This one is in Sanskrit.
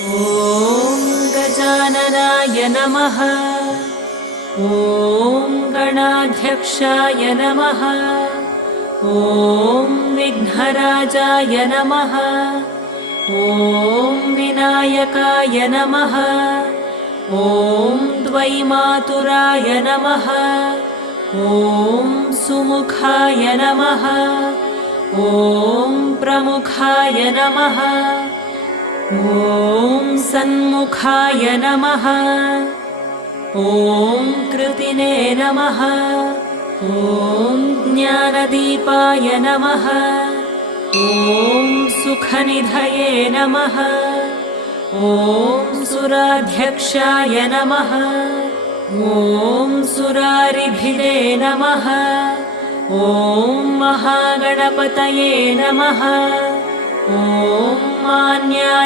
ॐ गजाननाय नमः। ॐ गणाध्यक्षाय नमः। ॐ विघ्नराजाय नमः। ॐ विनायकाय नमः। ॐ द्वैमातुराय नमः। ॐ सुमुखाय नमः। ॐ प्रमुखाय नमः। ॐ सन्मुखाय नमः। ॐ कृतिने नमः। ॐ ज्ञानदीपाय नमः। ॐ सुखनिधये नमः। ॐ सुराध्यक्षाय नमः। ॐ सुरारिभिदे नमः। ॐ महागणपतये नमः। ॐ मान्याय